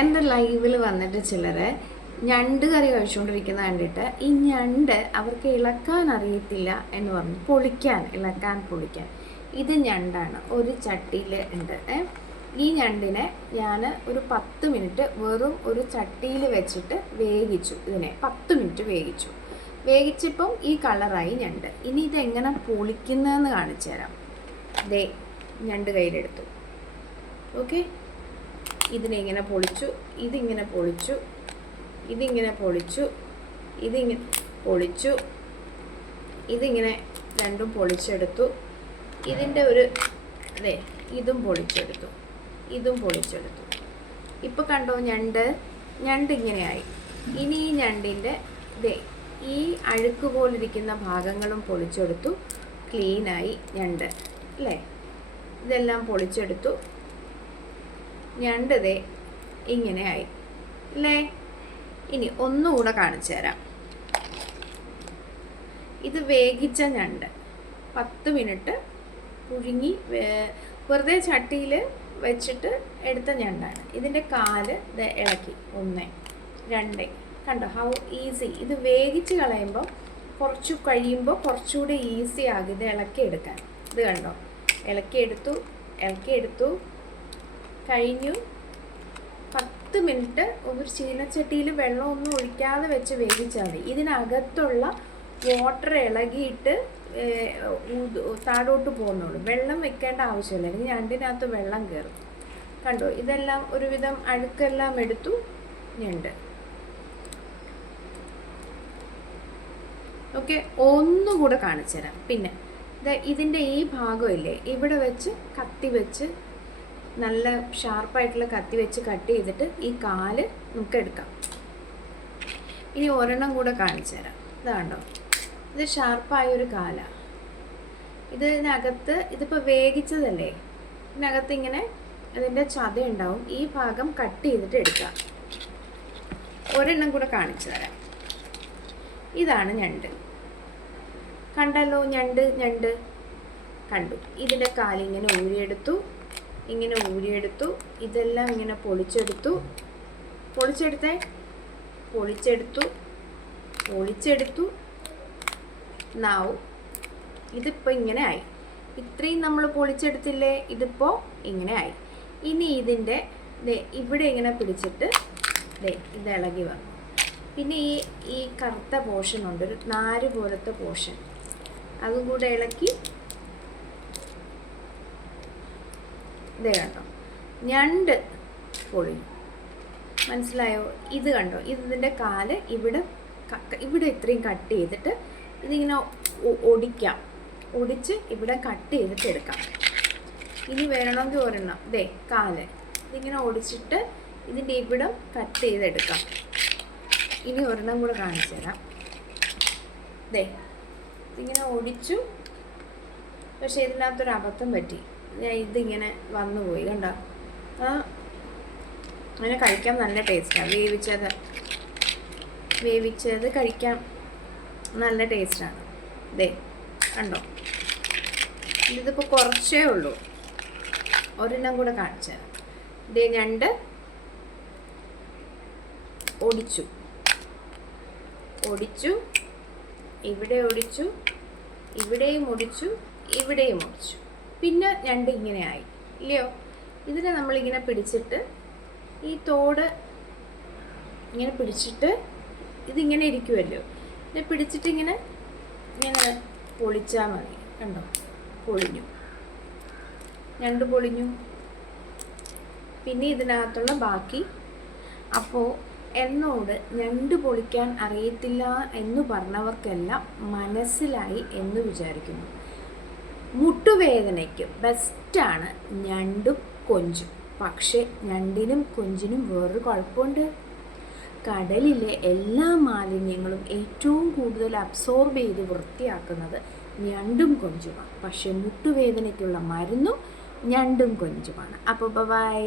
എൻ്റെ ലൈവിൽ വന്നിട്ട് ചിലർ ഞണ്ട് കറി കഴിച്ചുകൊണ്ടിരിക്കുന്നത് കണ്ടിട്ട് ഈ ഞണ്ട് അവർക്ക് ഇളക്കാൻ അറിയത്തില്ല എന്ന് പറഞ്ഞു. പൊളിക്കാൻ. ഇത് ഞണ്ടാണ്, ഒരു ചട്ടിയിൽ ഉണ്ട്. ഈ ഞണ്ടിനെ ഞാൻ ഒരു 10 മിനിറ്റ് വെറും ഒരു ചട്ടിയിൽ വെച്ചിട്ട് വേവിച്ചു. ഇതിനെ 10 മിനിറ്റ് വേവിച്ചപ്പം ഈ കളറായി ഞണ്ട്. ഇനി ഇതെങ്ങനെ പൊളിക്കുന്നതെന്ന് കാണിച്ചു തരാം. ദേ ഞണ്ട് കയ്യിലെടുത്തു. ഓക്കെ, ഇതിനെ പൊളിച്ചു, ഇതിങ്ങനെ പൊളിച്ചു, ഇതിങ്ങനെ പൊളിച്ചു, ഇതിങ്ങനെ രണ്ടും പൊളിച്ചെടുത്തു. ഇതിൻ്റെ ഒരു ഇതും പൊളിച്ചെടുത്തു. ഇപ്പോൾ കണ്ടോ ഞണ്ട് ഇങ്ങനെയായി. ഇനി ഈ ഞണ്ടിൻ്റെ ഈ അഴുക്ക് പോലിരിക്കുന്ന ഭാഗങ്ങളും പൊളിച്ചെടുത്തു. ക്ലീനായി ഞണ്ട് അല്ലേ? ഇതെല്ലാം പൊളിച്ചെടുത്തു. ഞണ്ട് ഇങ്ങനെയായി അല്ലേ? ഇനി ഒന്നുകൂടെ കാണിച്ചു തരാം. ഇത് വേവിച്ച ഞണ്ട് 10 മിനിറ്റ് പുഴുങ്ങി വെറുതെ ചട്ടിയിൽ വെച്ചിട്ട് എടുത്ത ഞണ്ടാണ്. ഇതിൻ്റെ കാല് ഇളക്കി 1 2 കണ്ടോ ഹൗ ഈസി. ഇത് വേവിച്ച് കളയുമ്പോൾ കുറച്ച് കഴിയുമ്പോൾ കുറച്ചുകൂടി ഈസി ആകും ഇത് ഇളക്കിയെടുക്കാൻ. ഇത് കണ്ടോ, ഇളക്കിയെടുത്തു കഴിഞ്ഞു. 10 മിനിറ്റ് ഒരു ചീനച്ചട്ടിയിൽ വെള്ളമൊന്നും ഒഴിക്കാതെ വെച്ച് വേവിച്ചാൽ മതി. ഇതിനകത്തുള്ള വാട്ടർ ഇളകിയിട്ട് താഴോട്ട് പോകുന്നുള്ളൂ. വെള്ളം വെക്കേണ്ട ആവശ്യമില്ല, അല്ലെങ്കിൽ ഞണ്ടിനകത്ത് വെള്ളം കയറും. കണ്ടോ, ഇതെല്ലാം ഒരുവിധം അഴുക്കെല്ലാം എടുത്തു ഞണ്ട്. ഓക്കെ, ഒന്നുകൂടെ കാണിച്ചു തരാം. പിന്നെ ഇതിൻ്റെ ഈ ഭാഗമില്ലേ, ഇവിടെ വെച്ച് കത്തി വെച്ച് നല്ല ഷാർപ്പായിട്ടുള്ള കത്തി വെച്ച് കട്ട് ചെയ്തിട്ട് ഈ കാല് നമുക്ക് എടുക്കാം. ഇനി ഒരെണ്ണം കൂടെ കാണിച്ചു തരാം. ഇതാണ്ടോ, ഇത് ഷാർപ്പായൊരു കാലാണ്. ഇതിപ്പോൾ വേവിച്ചതല്ലേ, ഇതിനകത്ത് ഇങ്ങനെ അതിൻ്റെ ചതയുണ്ടാവും. ഈ ഭാഗം കട്ട് ചെയ്തിട്ട് എടുക്കാം. ഒരെണ്ണം കൂടെ കാണിച്ചു തരാം. ഇതാണ് ഞണ്ട്. കണ്ടല്ലോ, ഞണ്ട് കണ്ടു. ഇതിൻ്റെ കാലിങ്ങനെ ഊരിയെടുത്തു. ഇതെല്ലാം ഇങ്ങനെ പൊളിച്ചെടുത്തു. നാവും ഇതിപ്പോൾ ഇങ്ങനെ ആയി. ഇത്രയും നമ്മൾ പൊളിച്ചെടുത്തില്ലേ, ഇതിപ്പോൾ ഇങ്ങനെ ആയി. ഇനി ഇതിൻ്റെ ഇവിടെ ഇങ്ങനെ പിടിച്ചിട്ട് ഇത് ഇളകി വന്നു. പിന്നെ ഈ കറുത്ത പോർഷൻ ഉണ്ട്, ഒരു നാര് പോലത്തെ പോർഷൻ, അതും കൂടെ ഇളക്കി. കണ്ടോ, ഞണ്ട് പൊളിഞ്ഞു. മനസ്സിലായോ? ഇത് കണ്ടോ, ഇതിൻ്റെ കാല് ഇവിടെ ഇത്രയും കട്ട് ചെയ്തിട്ട് ഇതിങ്ങനെ ഒടിച്ച് ഇവിടെ കട്ട് ചെയ്തിട്ട് എടുക്കാം. ഇനി വേണമെങ്കിൽ ഒരെണ്ണം കാല് ഇതിങ്ങനെ ഒടിച്ചിട്ട് ഇതിൻ്റെ ഇവിടം കട്ട് ചെയ്തെടുക്കാം. ഇനി ഒരെണ്ണം കൂടെ കാണിച്ചു തരാം. ഇതിങ്ങനെ ഒടിച്ചു. പക്ഷേ ഇതിനകത്തൊരു അബദ്ധം പറ്റി. ഇതിങ്ങനെ വന്നുപോയി. കണ്ടോ, അങ്ങനെ കഴിക്കാൻ നല്ല ടേസ്റ്റാണ്. വേവിച്ചത് കഴിക്കാൻ നല്ല ടേസ്റ്റാണ്. കണ്ടോ, ഇതിപ്പോൾ കുറച്ചേ ഉള്ളൂ. ഒരെണ്ണം കൂടെ കാണിച്ചു തരാം. ഞണ്ട് ഒടിച്ചു, ഇവിടെ ഒടിച്ചു, ഇവിടെയും ഒടിച്ചു. പിന്നെ ഞണ്ട് ഇങ്ങനെ ആയി ഇല്ലയോ? ഇതിനെ നമ്മളിങ്ങനെ പിടിച്ചിട്ട് ഈ തോട് ഇങ്ങനെ പിടിച്ചിട്ട് ഇതിങ്ങനെ ഇരിക്കുമല്ലോ, ഇതിനെ പിടിച്ചിട്ട് ഇങ്ങനെ പൊളിച്ചാൽ മതി. കണ്ടോ, പൊളിഞ്ഞു, ഞണ്ട് പൊളിഞ്ഞു. പിന്നെ ഇതിനകത്തുള്ള ബാക്കി. അപ്പോൾ എന്നോട് ഞണ്ട് പൊളിക്കാൻ അറിയത്തില്ല എന്ന് പറഞ്ഞവർക്കെല്ലാം മനസ്സിലായി എന്ന് വിചാരിക്കുന്നു. മുട്ടുവേദനയ്ക്ക് ബെസ്റ്റാണ് ഞണ്ടും കൊഞ്ചും. പക്ഷേ ഞണ്ടിനും കൊഞ്ചിനും വേറൊരു കുഴപ്പമുണ്ട്. കടലിലെ എല്ലാ മാലിന്യങ്ങളും ഏറ്റവും കൂടുതൽ അബ്സോർബ് ചെയ്ത് വൃത്തിയാക്കുന്നത് ഞണ്ടും കൊഞ്ചുമാണ്. പക്ഷേ മുട്ടുവേദനയ്ക്കുള്ള മരുന്നും ഞണ്ടും കൊഞ്ചുമാണ്. അപ്പോൾ ബൈ.